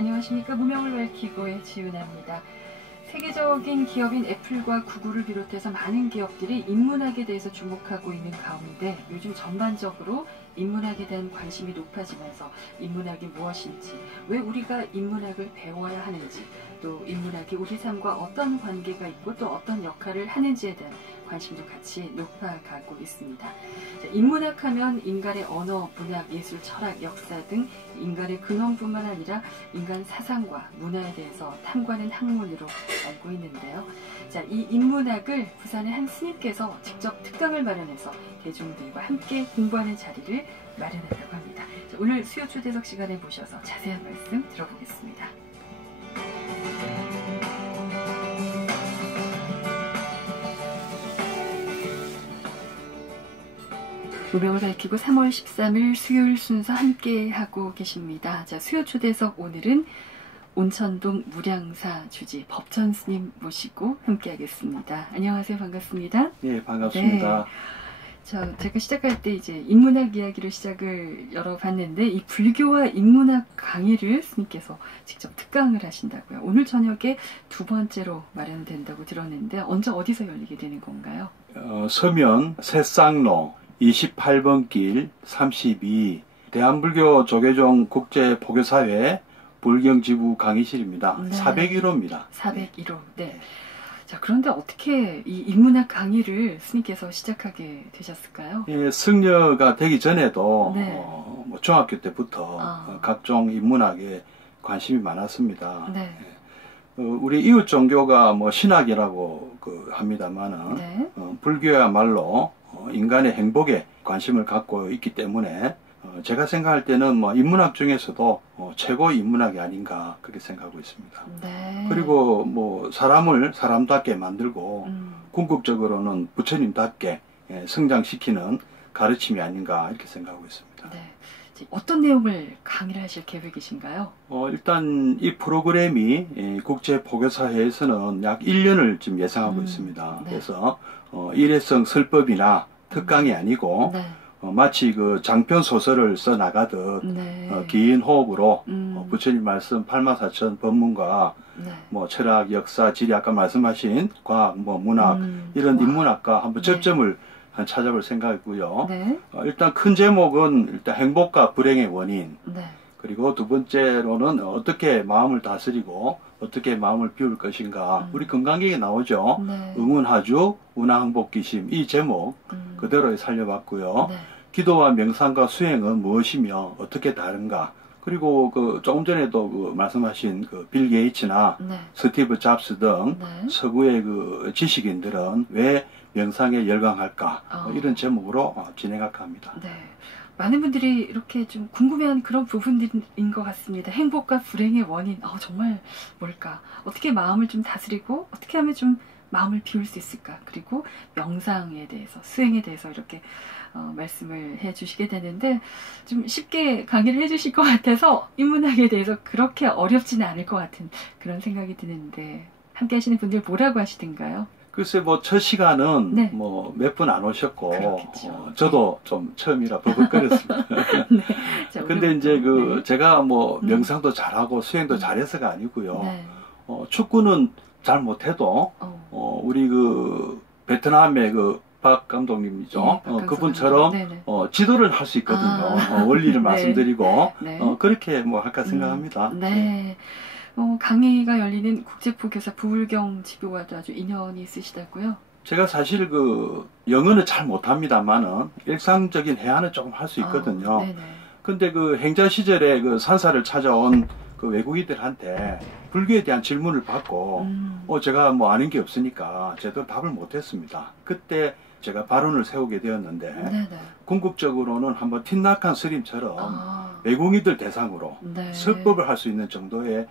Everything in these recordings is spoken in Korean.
안녕하십니까. 무명을 밝히고의 지은아입니다. 세계적인 기업인 애플과 구글을 비롯해서 많은 기업들이 인문학에 대해서 주목하고 있는 가운데 요즘 전반적으로 인문학에 대한 관심이 높아지면서 인문학이 무엇인지, 왜 우리가 인문학을 배워야 하는지, 또 인문학이 우리 삶과 어떤 관계가 있고 또 어떤 역할을 하는지에 대한 관심도 같이 높아가고 있습니다. 인문학 하면 인간의 언어, 문학, 예술, 철학, 역사 등 인간의 근원뿐만 아니라 인간 사상과 문화에 대해서 탐구하는 학문으로 알고 있는데요. 자, 이 인문학을 부산의 한 스님께서 직접 특강을 마련해서 대중들과 함께 공부하는 자리를 마련했다고 합니다. 자, 오늘 수요 초대석 시간에 모셔서 자세한 말씀 들어보겠습니다. 무명을 밝히고 3월 13일 수요일 순서 함께 하고 계십니다. 자, 수요 초대석 오늘은 온천동 무량사 주지 법천 스님 모시고 함께 하겠습니다. 안녕하세요. 반갑습니다. 예, 반갑습니다. 네. 자, 제가 시작할 때 이제 인문학 이야기로 시작을 열어봤는데 이 불교와 인문학 강의를 스님께서 직접 특강을 하신다고요. 오늘 저녁에 두 번째로 마련된다고 들었는데 언제 어디서 열리게 되는 건가요? 서면 새쌍로 28번 길 32 대한불교 조계종 국제포교사회 불경지부 강의실입니다. 네. 401호입니다. 401호. 네. 자, 그런데 어떻게 이 인문학 강의를 스님께서 시작하게 되셨을까요? 예, 승려가 되기 전에도 네. 뭐 중학교 때부터 각종 인문학에 관심이 많았습니다. 네. 우리 이웃 종교가 뭐 신학이라고 합니다만은 네. 불교야말로 인간의 행복에 관심을 갖고 있기 때문에 제가 생각할 때는 뭐 인문학 중에서도 최고 인문학이 아닌가 그렇게 생각하고 있습니다. 네. 그리고 뭐 사람을 사람답게 만들고 궁극적으로는 부처님답게 성장시키는 가르침이 아닌가 이렇게 생각하고 있습니다. 네. 어떤 내용을 강의를 하실 계획이신가요? 일단 이 프로그램이 국제포교사회에서는 약 1년을 지금 예상하고 있습니다. 네. 그래서 일회성 설법이나 특강이 아니고 네. 마치 그 장편 소설을 써 나가듯 네. 긴 호흡으로 부처님 말씀 84,000 법문과 네. 뭐 철학, 역사, 지리 아까 말씀하신 과학, 뭐 문학 이런 인문학과 한번 접점을 찾아볼 생각이고요. 네. 일단 큰 제목은 일단 행복과 불행의 원인. 네. 그리고 두 번째로는 어떻게 마음을 다스리고 어떻게 마음을 비울 것인가. 우리 건강기에 나오죠. 네. 응운하주, 운항복기심 이 제목 그대로 살려봤고요. 네. 기도와 명상과 수행은 무엇이며 어떻게 다른가. 그리고 조금 전에도 말씀하신 빌 게이츠나 네. 스티브 잡스 등 네. 서구의 지식인들은 왜 명상에 열광할까. 이런 제목으로 진행할까 합니다. 네. 많은 분들이 이렇게 좀 궁금해하는 그런 부분들인 것 같습니다. 행복과 불행의 원인, 정말 뭘까? 어떻게 마음을 좀 다스리고 어떻게 하면 좀 마음을 비울 수 있을까? 그리고 명상에 대해서, 수행에 대해서 이렇게 말씀을 해주시게 되는데 좀 쉽게 강의를 해주실 것 같아서 인문학에 대해서 그렇게 어렵지는 않을 것 같은 그런 생각이 드는데 함께 하시는 분들 뭐라고 하시던가요? 글쎄 뭐 첫 시간은 네. 뭐 몇 분 안 오셨고 네. 저도 좀 처음이라 버벅거렸습니다. 네. 자, 근데 이제 네. 제가 뭐 명상도 잘하고 수행도 잘해서가 아니고요. 네. 축구는 잘 못해도 우리 베트남의 박 감독님이죠. 네, 그분처럼 지도를 할 수 있거든요. 원리를 네. 말씀드리고 네. 그렇게 뭐 할까 생각합니다. 네. 강의가 열리는 국제포교사 부울경 지교와도 아주 인연이 있으시다고요? 제가 사실 영어는 잘 못합니다만은 일상적인 해안은 조금 할 수 있거든요. 근데 행자 시절에 산사를 찾아온 외국인들한테 불교에 대한 질문을 받고 제가 뭐 아는 게 없으니까 제대로 답을 못했습니다. 그때 제가 발언을 세우게 되었는데 네네. 궁극적으로는 한번 틴낙한 스님처럼 외국인들 대상으로 설법을 할 수 있는 정도의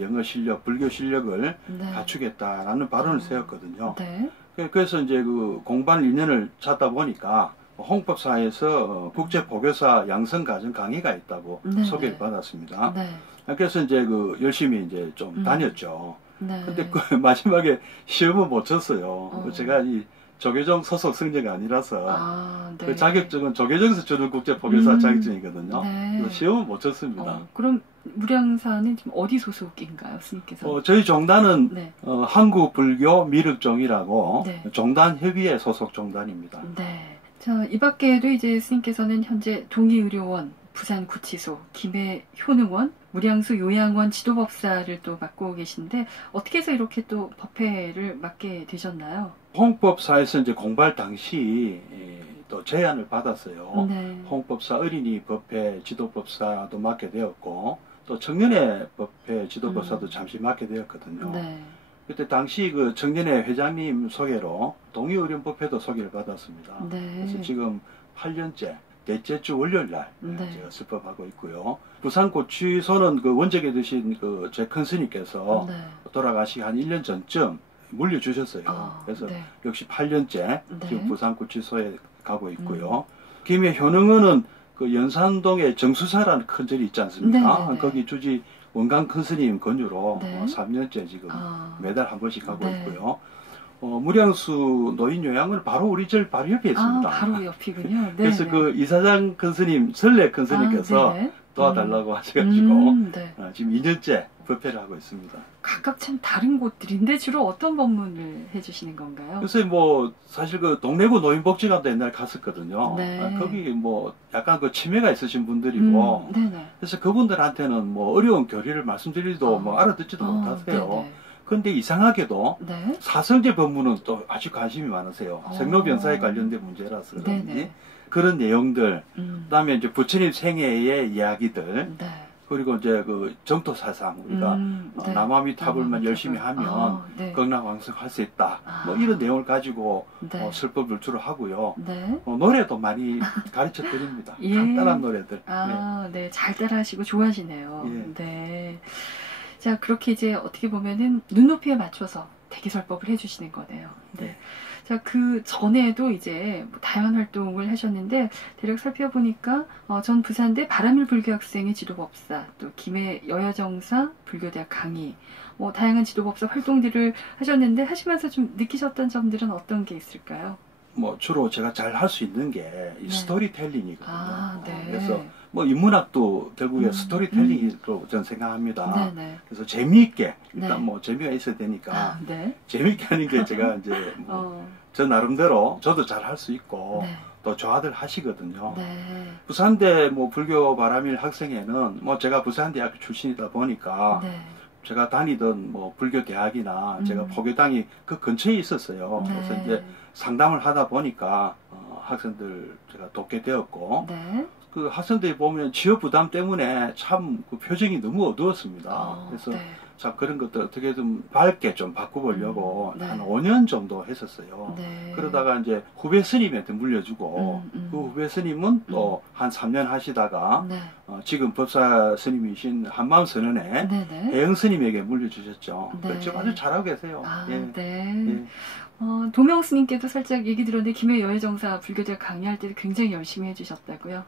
영어 실력, 불교 실력을 갖추겠다라는 발언을 세웠거든요. 네. 그래서 이제 공부한 1년을 찾다 보니까 홍법사에서 국제포교사 양성가정 강의가 있다고 소개를 받았습니다. 네. 그래서 이제 열심히 이제 좀 다녔죠. 네. 근데 마지막에 시험은 못 쳤어요. 제가 이 조계종 소속 승려가 아니라서 네. 그 자격증은 조계종에서 주는 국제포교사 자격증이거든요. 네. 시험은 못 쳤습니다. 그럼 무량사는 지금 어디 소속인가요, 스님께서? 저희 종단은 네. 한국불교 미륵종이라고 네. 종단협의회 소속 종단입니다. 네. 자, 이 밖에도 이제 스님께서는 현재 동의의료원, 부산구치소, 김해효능원, 무량수 요양원 지도법사를 또 맡고 계신데 어떻게 해서 이렇게 또 법회를 맡게 되셨나요? 홍법사에서 이제 공부할 당시 또 제안을 받았어요. 네. 홍법사 어린이 법회 지도법사도 맡게 되었고 또 청년회 법회 지도법사도 잠시 맡게 되었거든요. 네. 그때 당시 그 청년회 회장님 소개로 동의의료법회도 소개를 받았습니다. 네. 그래서 지금 8년째 넷째 주 월요일날 네. 제가 설법하고 있고요. 부산고치소는 그 원적에 드신 그 제 큰 스님께서 네. 돌아가시기 한 1년 전쯤 물려주셨어요. 그래서 네. 역시 8년째 네. 지금 부산고치소에 가고 있고요. 김해 효능원은 그 연산동에 정수사라는 큰 절이 있지 않습니까? 네네네. 거기 주지 원강 큰 스님 권유로 네. 3년째 지금 매달 한 번씩 가고 네. 있고요. 무량수 노인 요양은 바로 우리 절 바로 옆에 있습니다. 바로 옆이군요. 네. 그래서 그 이사장 큰 스님, 설례 큰 스님께서 도와달라고 하셔가지고 네. 지금 2년째 법회를 하고 있습니다. 각각 참 다른 곳들인데 주로 어떤 법문을 해주시는 건가요? 글쎄 뭐 사실 그 동래구 노인복지관도 옛날 갔었거든요. 네. 거기 뭐 약간 그 치매가 있으신 분들이고 네네. 그래서 그분들한테는 뭐 어려운 교리를 말씀드리도 뭐 알아듣지도 못하세요. 네네. 근데 이상하게도 네. 사성제 법문은 또 아주 관심이 많으세요. 생로병사에 관련된 문제라서 그런지 네네. 그런 내용들, 그다음에 이제 부처님 생애의 이야기들, 네. 그리고 이제 그 정토 사상 우리가 네. 남아미타불만 열심히 하면 네. 건강왕성할 수 있다. 뭐 이런 내용을 가지고 네. 설법을 주로 하고요. 네. 노래도 많이 가르쳐 드립니다. 예. 간단한 노래들. 네. 잘 따라하시고 좋아하시네요. 예. 네. 자, 그렇게 이제 어떻게 보면은 눈높이에 맞춰서 대기설법을 해주시는 거네요. 네. 자, 그 전에도 이제 뭐 다양한 활동을 하셨는데, 대략 살펴보니까, 전 부산대 바람일 불교학생의 지도법사, 또 김해 여야정사 불교대학 강의, 뭐 다양한 지도법사 활동들을 하셨는데, 하시면서 좀 느끼셨던 점들은 어떤 게 있을까요? 뭐 주로 제가 잘 할 수 있는 게 이 스토리텔링이거든요. 네. 그래서 뭐 인문학도 결국에 스토리텔링으로 저는 생각합니다. 네네. 그래서 재미있게 일단 네. 뭐 재미가 있어야 되니까 네. 재미있게 하는 게 제가 이제 저 나름대로 저도 잘 할 수 있고 네. 또 좋아들 하시거든요. 네. 부산대 뭐 불교 바람일 학생회는 뭐 제가 부산대학교 출신이다 보니까 네. 제가 다니던 뭐 불교 대학이나 제가 포교당이 그 근처에 있었어요. 네. 그래서 이제 상담을 하다 보니까 학생들 제가 돕게 되었고 네. 그 학생들이 보면 취업 부담 때문에 참 그 표정이 너무 어두웠습니다. 그래서 네. 자 그런 것들 어떻게든 밝게 좀 바꿔보려고 네. 한 5년 정도 했었어요. 네. 그러다가 이제 후배 스님한테 물려주고 그 후배 스님은 또 한 3년 하시다가 네. 지금 법사 스님이신 한마음 선언에 네네. 대영 스님에게 물려주셨죠. 네. 지금 아주 잘하고 계세요. 네. 예. 도명 스님께도 살짝 얘기 들었는데 김해 여해정사 불교대학 강의할 때도 굉장히 열심히 해주셨다고요.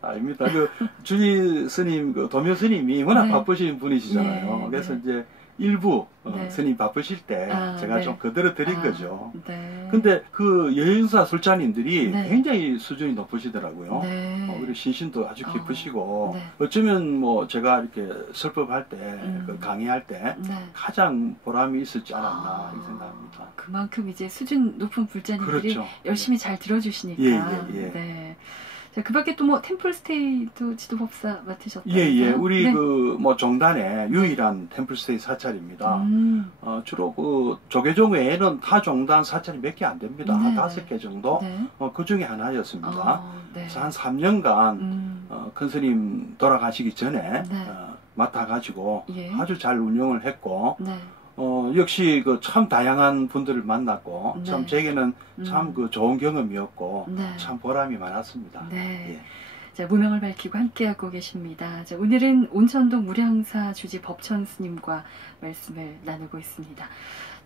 아닙니다. 그 주지 스님, 그 도묘 스님이 워낙 네. 바쁘신 분이시잖아요. 네, 그래서 네. 이제 일부 네. 스님 바쁘실 때 제가 네. 좀 그대로 드린 거죠. 네. 근데 그 여행사 술자님들이 네. 굉장히 수준이 높으시더라고요. 네. 그리고 신신도 아주 깊으시고 네. 어쩌면 뭐 제가 이렇게 설법할 때, 그 강의할 때 네. 가장 보람이 있었지 않았나 이렇게 생각합니다. 그만큼 이제 수준 높은 불자님들이 그렇죠. 열심히 잘 들어주시니까. 예. 네. 자, 그 밖에 또 뭐 템플스테이도 지도법사 맡으셨다고요? 예. 우리 네. 그 뭐 종단의 유일한 템플스테이 사찰입니다. 주로 그 조계종 외에는 타 종단 사찰이 몇 개 안 됩니다. 네. 한 5개 정도. 네. 그 중에 하나였습니다. 네. 그래서 한 3년간 큰 스님 돌아가시기 전에 네. 맡아가지고 예. 아주 잘 운영을 했고 네. 역시 그 참 다양한 분들을 만났고 네. 참 제게는 참 그 좋은 경험이었고 네. 참 보람이 많았습니다. 네. 예. 자, 무명을 밝히고 함께하고 계십니다. 자, 오늘은 온천동 무량사 주지 법천 스님과 말씀을 나누고 있습니다.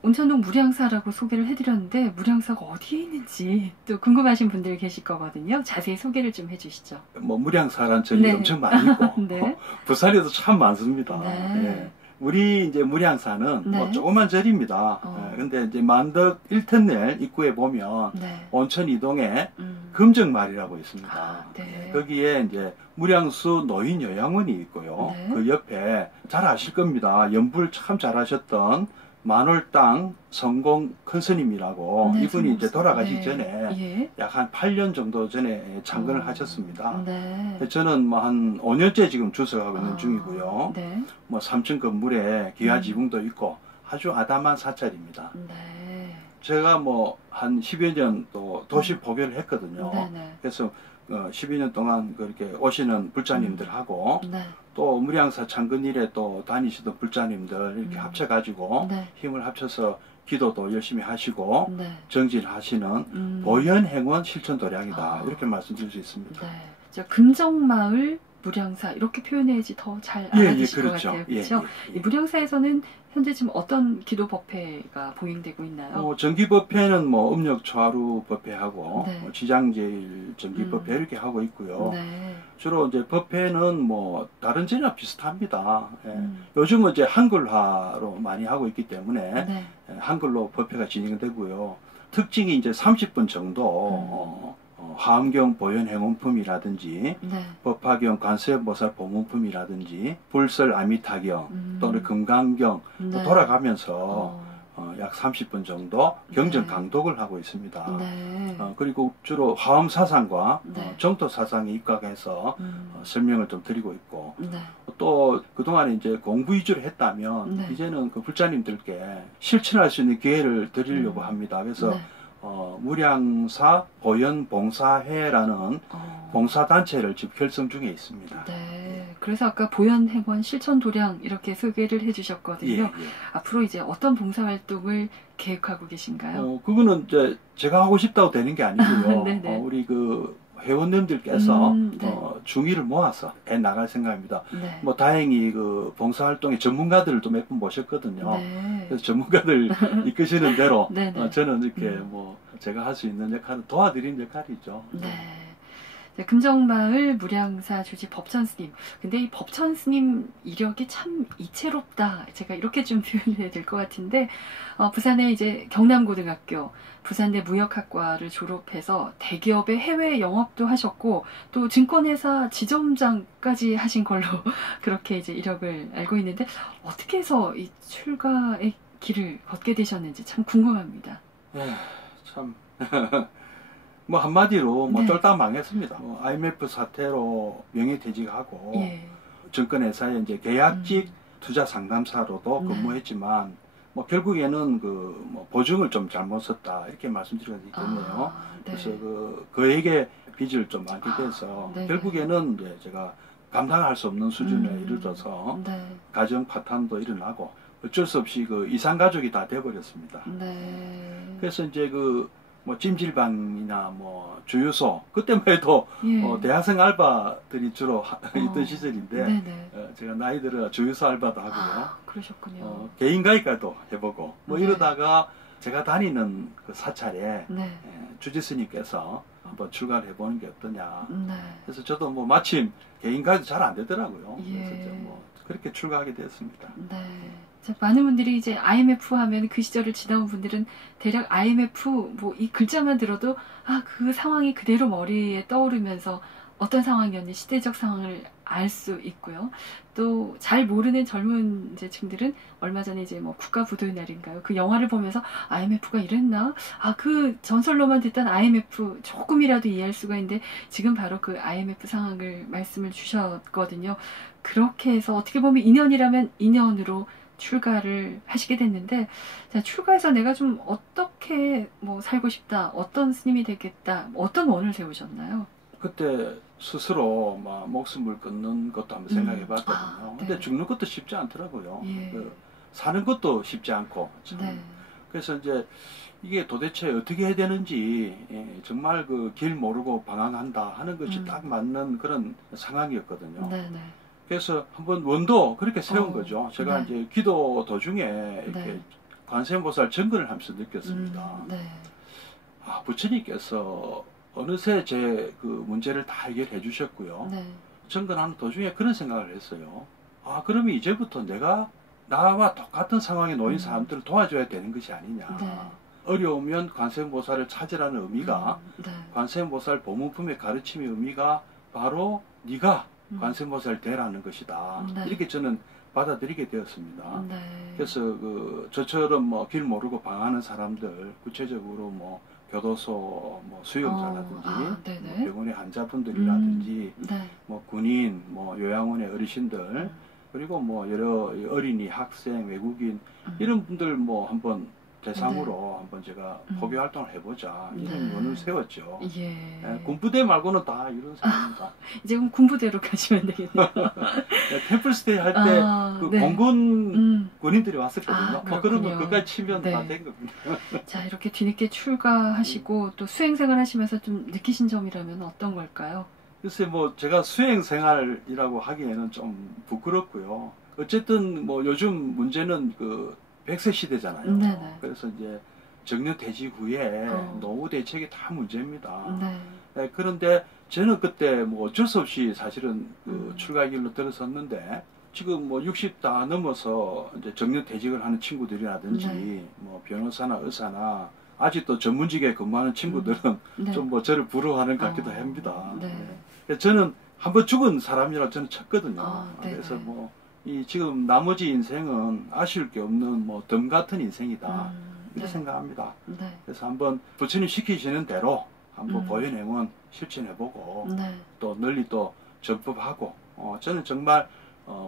온천동 무량사라고 소개를 해드렸는데 무량사가 어디에 있는지 또 궁금하신 분들 계실 거거든요. 자세히 소개를 좀 해주시죠. 뭐 무량사란 절이 네. 엄청 많이 있고 네. 부산에도 참 많습니다. 네. 예. 우리 이제 무량사는 네. 뭐 조그만 절입니다. 근데 이제 만덕 1터널 입구에 보면 네. 온천 이동에 금정말이라고 있습니다. 아, 네. 거기에 이제 무량수 노인 요양원이 있고요. 네. 그 옆에 잘 아실 겁니다. 연불 참 잘하셨던 만월당 성공 큰 스님이라고 네, 이분이 이제 돌아가시기 네. 전에 예. 약 한 8년 정도 전에 창건을 하셨습니다. 네. 저는 뭐 한 5년째 지금 주석하고 있는 중이고요. 네. 뭐 3층 건물에 기아 지붕도 있고 아주 아담한 사찰입니다. 네. 제가 뭐 한 10여 년 또 도시 보배를 했거든요. 네네. 그래서 12년 동안 그렇게 오시는 불자님들하고 네. 또 무량사 창건일에 또 다니시던 불자님들 이렇게 합쳐가지고 네. 힘을 합쳐서 기도도 열심히 하시고 네. 정진하시는 보현행원 실천도량이다. 이렇게 말씀드릴 수 있습니다. 네. 저 금정마을 무량사 이렇게 표현해야지 더 잘 알아주실 그렇죠. 것 같아요. 그렇죠? 이 무량사에서는 현재 지금 어떤 기도 법회가 보행되고 있나요? 정기법회는 뭐 음력초하루 법회하고 네. 지장제일 정기법회 이렇게 하고 있고요. 네. 주로 이제 법회는 뭐 다른 제나 비슷합니다. 요즘은 이제 한글화로 많이 하고 있기 때문에 네. 한글로 법회가 진행되고요. 특징이 이제 30분 정도 화엄경 보현행원품이라든지 네. 법화경 관세음보살 보문품이라든지 불설 아미타경 또는 금강경 네. 돌아가면서 약 30분 정도 경전 네. 강독을 하고 있습니다. 네. 그리고 주로 화엄 사상과 네. 정토 사상에 입각해서 설명을 좀 드리고 있고 네. 또 그동안에 이제 공부 위주로 했다면 네. 이제는 그 불자님들께 실천할 수 있는 기회를 드리려고 합니다. 그래서 네. 무량사 보현봉사회라는 봉사단체를 지금 결성 중에 있습니다. 네. 그래서 아까 보현행원 실천도량 이렇게 소개를 해주셨거든요. 앞으로 이제 어떤 봉사활동을 계획하고 계신가요? 그거는 이제 제가 하고 싶다고 되는 게 아니고요. 네네. 우리 그 회원님들께서 네. 중의를 모아서 해 나갈 생각입니다. 네. 뭐 다행히 그 봉사활동의 전문가들도 몇 분 모셨거든요. 네. 그래서 전문가들 이끄시는 대로 네네. 저는 이렇게 뭐 제가 할 수 있는 역할은 도와드리는 역할이죠. 네. 네, 금정마을 무량사 주지 법천스님. 근데 이 법천스님 이력이 참 이채롭다. 제가 이렇게 좀 표현해야 될 것 같은데, 부산의 이제 경남고등학교, 부산대 무역학과를 졸업해서 대기업의 해외 영업도 하셨고, 또 증권회사 지점장까지 하신 걸로 그렇게 이제 이력을 알고 있는데, 어떻게 해서 이 출가의 길을 걷게 되셨는지 참 궁금합니다. 참. 뭐 한마디로 뭐 네. 쫄딱 망했습니다. IMF 사태로 명예퇴직하고 증권회사에 이제 계약직 투자 상담사로도 근무했지만 뭐 결국에는 그 뭐 보증을 좀 잘못 썼다 이렇게 말씀드리고 있겠네요. 네. 그래서 그에게 빚을 좀 많게 돼서 결국에는 이제 제가 감당할 수 없는 수준에 이르러서 네. 가정 파탄도 일어나고 어쩔 수 없이 그 이산 가족이 다 돼버렸습니다. 네. 그래서 이제 그 뭐 찜질방이나 뭐 주유소 그때만 해도 대학생 알바들이 주로 있던 시절인데 제가 나이 들어 주유소 알바도 하고요. 그러셨군요. 개인 가입가도 해보고 뭐 이러다가 제가 다니는 그 사찰에 주지스님께서 한번 출가를 해보는 게 어떠냐. 그래서 저도 뭐 마침 개인 가입도 잘 안 되더라고요. 그래서 뭐 그렇게 출가하게 되었습니다. 네. 많은 분들이 이제 IMF 하면 그 시절을 지나온 분들은 대략 IMF 뭐 이 글자만 들어도 그 상황이 그대로 머리에 떠오르면서 어떤 상황이었는지 시대적 상황을 알 수 있고요. 또 잘 모르는 젊은 이제 층들은 얼마 전에 이제 뭐 국가부도의 날인가요? 그 영화를 보면서 IMF가 이랬나? 그 전설로만 듣던 IMF 조금이라도 이해할 수가 있는데 지금 바로 그 IMF 상황을 말씀을 주셨거든요. 그렇게 해서 어떻게 보면 인연이라면 인연으로 출가를 하시게 됐는데, 자, 출가해서 내가 좀 어떻게 뭐 살고 싶다, 어떤 스님이 되겠다, 어떤 원을 세우셨나요? 그때 스스로 막 목숨을 끊는 것도 한번 생각해 봤거든요. 근데 죽는 것도 쉽지 않더라고요. 사는 것도 쉽지 않고. 그래서 이제 이게 도대체 어떻게 해야 되는지 정말 그 길 모르고 방황한다 하는 것이 딱 맞는 그런 상황이었거든요. 그래서 한번 원도 그렇게 세운 거죠. 제가 이제 기도 도중에 이렇게 관세음보살 정근을 하면서 느꼈습니다. 부처님께서 어느새 제 그 문제를 다 해결해 주셨고요. 정근하는 도중에 그런 생각을 했어요. 그러면 이제부터 내가 나와 똑같은 상황에 놓인 사람들을 도와줘야 되는 것이 아니냐. 네. 어려우면 관세음보살을 찾으라는 의미가 네. 관세음보살 보문품의 가르침의 의미가 바로 네가 관세음보살 되라는 것이다. 네. 이렇게 저는 받아들이게 되었습니다. 네. 그래서 저처럼 뭐 길 모르고 방황하는 사람들, 구체적으로 뭐 교도소 뭐 수용자라든지 뭐 병원의 환자분들이라든지 네. 뭐 군인, 뭐 요양원의 어르신들, 그리고 뭐 여러 어린이, 학생, 외국인 이런 분들 뭐 한번 대상으로 한번 제가 포교 활동을 해보자 이런 연을 세웠죠. 예. 군부대 말고는 다 이런 사람입니다. 이제 그럼 군부대로 가시면 되겠네요. 템플스테이 할 때 그 공군 군인들이 왔었거든요. 뭐 그런 거 그까지 치면 다 된 겁니다. 자, 이렇게 뒤늦게 출가하시고 또 수행생활 하시면서 좀 느끼신 점이라면 어떤 걸까요? 글쎄 뭐 제가 수행생활이라고 하기에는 좀 부끄럽고요. 어쨌든 뭐 요즘 문제는 그 100세 시대잖아요. 네네. 그래서 이제 정년퇴직 후에 노후 대책이 다 문제입니다. 네, 그런데 저는 그때 뭐 어쩔 수 없이 사실은 그 출가의 길로 들어섰는데 지금 뭐 60 다 넘어서 이제 정년퇴직을 하는 친구들이라든지 뭐 변호사나 의사나 아직도 전문직에 근무하는 친구들은 좀 뭐 저를 부러워하는 것 같기도 합니다. 네. 저는 한번 죽은 사람이라 저는 쳤거든요. 그래서 뭐 이 지금 나머지 인생은 아쉬울 게 없는 뭐 덤 같은 인생이다 이렇게 생각합니다. 그래서 한번 부처님 시키시는 대로 한번 보현행은 실천해보고 또 널리 또 전법하고 저는 정말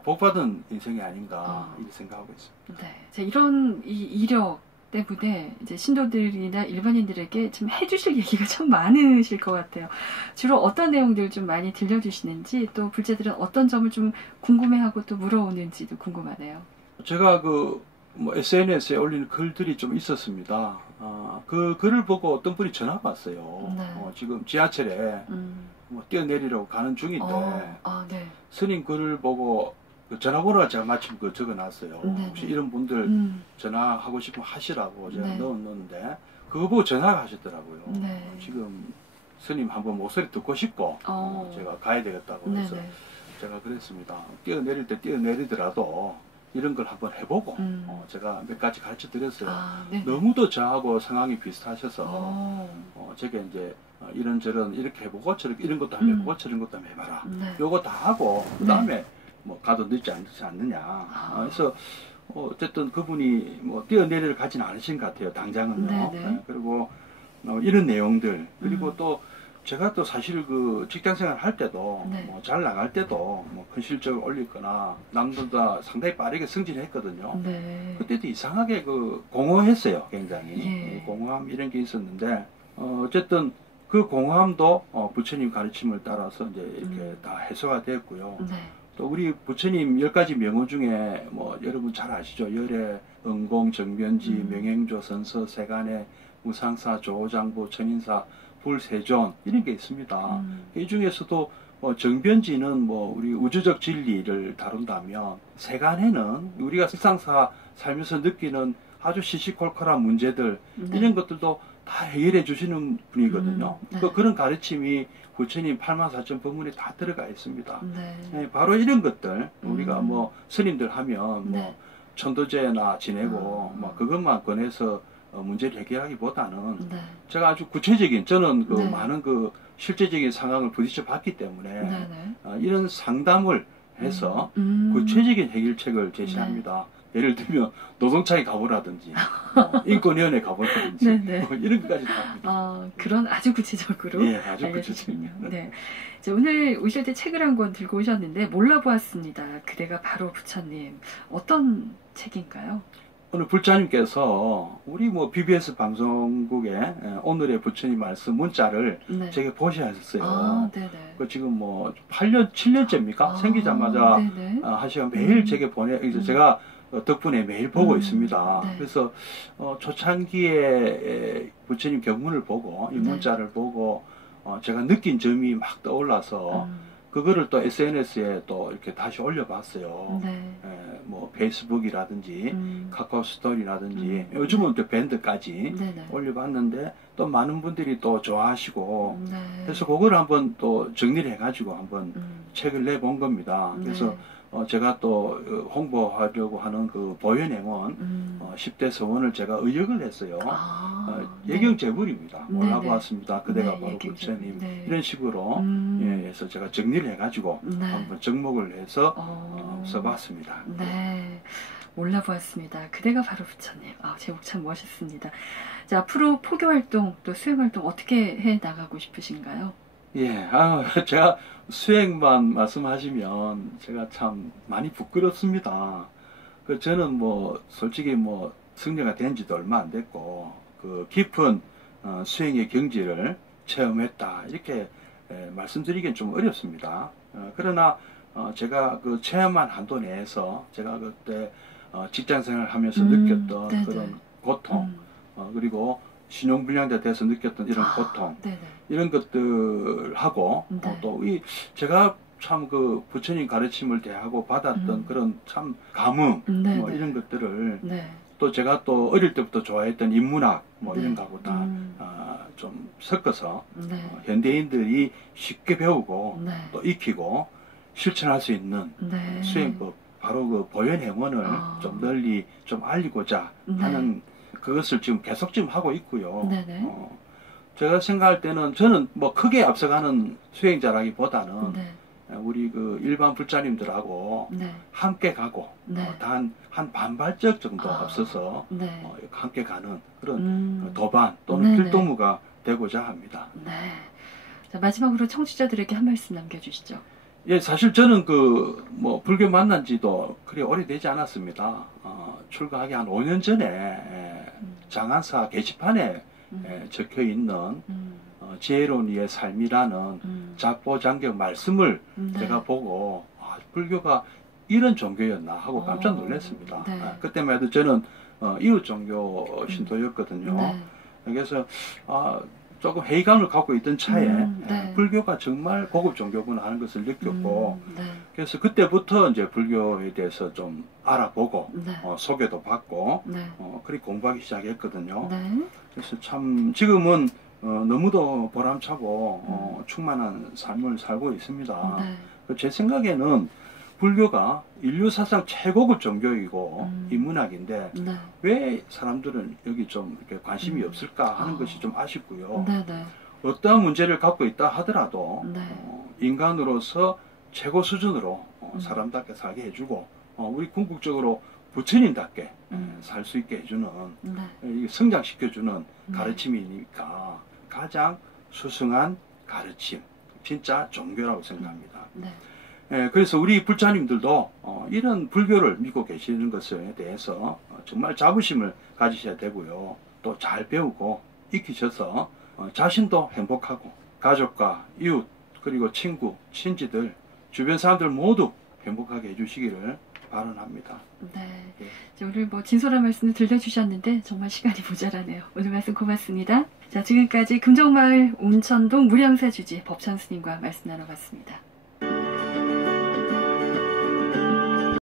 복받은 인생이 아닌가 이렇게 생각하고 있습니다. 네, 자, 이런 이 이력 때문에 이제 신도들이나 일반인들에게 좀 해주실 얘기가 참 많으실 것 같아요. 주로 어떤 내용들 좀 많이 들려주시는지 또 불자들은 어떤 점을 좀 궁금해하고 또 물어오는지도 궁금하네요. 제가 뭐 SNS에 올리는 글들이 좀 있었습니다. 그 글을 보고 어떤 분이 전화가 왔어요. 지금 지하철에 뭐 뛰어내리려고 가는 중인데 스님 글을 보고 전화번호가 제가 마침 적어놨어요. 혹시 이런 분들 전화하고 싶으면 하시라고 제가 넣었는데 그거 보고 전화를 하셨더라고요. 지금 스님 한번 목소리 듣고 싶고 제가 가야 되겠다고 해서 제가 그랬습니다. 뛰어내릴 때 뛰어내리더라도 이런 걸 한번 해보고 제가 몇 가지 가르쳐 드렸어요. 너무도 저하고 상황이 비슷하셔서 제게 이제 이런저런 이렇게 해보고 저렇게 이런 것도 한번 해보고 저런 것도 한번 해봐라. 요거 다 하고 그 다음에 뭐 가도 늦지 않느냐. 그래서 어쨌든 그분이 뭐 뛰어내리를 가진 않으신 것 같아요. 당장은요. 그리고 이런 내용들 그리고 또 제가 또 사실 그 직장생활 할 때도 뭐 잘 나갈 때도 뭐 큰 실적을 올리거나 남들보다 상당히 빠르게 승진했거든요. 그때도 이상하게 그 공허했어요. 굉장히 공허함 이런 게 있었는데 어쨌든 그 공허함도 부처님 가르침을 따라서 이제 이렇게 다 해소가 됐고요. 또 우리 부처님 10가지 명호 중에 뭐 여러분 잘 아시죠? 열애, 응공, 정변지, 명행조, 선서, 세간의, 무상사, 조장부, 천인사, 불세존 이런 게 있습니다. 이 중에서도 정변지는 뭐 우리 우주적 진리를 다룬다면 세간에는 우리가 세상사 살면서 느끼는 아주 시시콜콜한 문제들 이런 것들도 다 해결해 주시는 분이거든요. 그런 가르침이 부처님 84,000법문에 다 들어가 있습니다. 바로 이런 것들 우리가 뭐 스님들 하면 뭐 천도제나 지내고 뭐 그것만 꺼내서 문제를 해결하기보다는 제가 아주 구체적인 저는 그 많은 그 실제적인 상황을 부딪혀 봤기 때문에 이런 상담을 해서 구체적인 해결책을 제시합니다. 예를 들면 노동청에 가보라든지 인권위원회 가보라든지 뭐 이런 것까지 다 합니다. 그런 아주 구체적으로 아주 구체적이요. 자, 오늘 오실 때 책을 한 권 들고 오셨는데 몰라보았습니다. 그대가 바로 부처님. 어떤 책인가요? 오늘 불자님께서 우리 뭐 BBS 방송국에 오늘의 부처님 말씀 문자를 제게 보셔야 했어요. 그 지금 뭐 8년, 7년째입니까? 생기자마자 하시면 매일 제게 제가 덕분에 매일 보고 있습니다. 그래서 초창기에 부처님 경문을 보고 이 문자를 보고 제가 느낀 점이 막 떠올라서 그거를 또 SNS에 또 이렇게 다시 올려봤어요. 뭐 페이스북이라든지 카카오 스토리라든지 요즘은 또 밴드까지 올려봤는데 또 많은 분들이 또 좋아하시고 그래서 그걸 한번 또 정리를 해가지고 한번 책을 내본 겁니다. 그래서 제가 또 홍보하려고 하는 그 보현행원 10대 서원을 제가 의역을 했어요. 예경재물입니다. 올라고 왔습니다. 그대가 바로 부처님. 네. 이런 식으로 해서 제가 정리를 해가지고 한번 접목을 해서 써봤습니다. 네. 올라보았습니다. 그대가 바로 부처님. 제목 참 멋있습니다. 자, 앞으로 포교활동 또 수행활동 어떻게 해 나가고 싶으신가요? 예, 제가 수행만 말씀하시면 제가 참 많이 부끄럽습니다. 저는 뭐 솔직히 뭐 승려가 된 지도 얼마 안 됐고 그 깊은 수행의 경지를 체험했다 이렇게 말씀드리기는 좀 어렵습니다. 그러나 제가 그 체험한 한도 내에서 제가 그때 직장생활을 하면서 느꼈던 네네. 그런 고통 그리고 신용불량자 돼서 느꼈던 이런 고통 이런 것들하고 또 제가 참 그 부처님 가르침을 대하고 받았던 그런 참 감흥 뭐 이런 것들을 또 제가 또 어릴 때부터 좋아했던 인문학 뭐 이런 거하고 다 좀 섞어서 현대인들이 쉽게 배우고 또 익히고 실천할 수 있는 수행법 바로 그 보현행원을 좀 널리 좀 알리고자 하는 그것을 지금 계속 지금 하고 있고요. 제가 생각할 때는 저는 뭐 크게 앞서가는 수행자라기보다는 우리 그 일반 불자님들하고 함께 가고 단 한 반발짝 정도 앞서서 함께 가는 그런 도반 또는 필도무가 되고자 합니다. 자, 마지막으로 청취자들에게 한 말씀 남겨주시죠. 예, 사실 저는 그 뭐 불교 만난 지도 그리 오래되지 않았습니다. 출가하기 한 5년 전에 장안사 게시판에 적혀 있는 지혜로운 이의 삶이라는 잡보장경 말씀을 제가 보고 불교가 이런 종교였나 하고 깜짝 놀랐습니다. 그때만 해도 저는 이웃 종교 신도였거든요. 그래서 조금 회의감을 갖고 있던 차에 불교가 정말 고급 종교구나 하는 것을 느꼈고 그래서 그때부터 이제 불교에 대해서 좀 알아보고 소개도 받고 그렇게 공부하기 시작했거든요. 그래서 참 지금은 너무도 보람차고 충만한 삶을 살고 있습니다. 제 생각에는 불교가 인류 사상 최고급 종교이고 인문학인데 왜 사람들은 여기 좀 이렇게 관심이 없을까 하는 것이 좀 아쉽고요. 어떠한 문제를 갖고 있다 하더라도 인간으로서 최고 수준으로 사람답게 살게 해주고 우리 궁극적으로 부처님답게 살 수 있게 해주는 성장시켜주는 가르침이니까 가장 수승한 가르침, 진짜 종교라고 생각합니다. 그래서 우리 불자님들도 이런 불교를 믿고 계시는 것에 대해서 정말 자부심을 가지셔야 되고요. 또 잘 배우고 익히셔서 자신도 행복하고 가족과 이웃 그리고 친구, 친지들, 주변 사람들 모두 행복하게 해주시기를 발언합니다. 오늘 뭐 진솔한 말씀을 들려주셨는데 정말 시간이 모자라네요. 오늘 말씀 고맙습니다. 자, 지금까지 금정마을 온천동 무량사 주지 법찬 스님과 말씀 나눠봤습니다.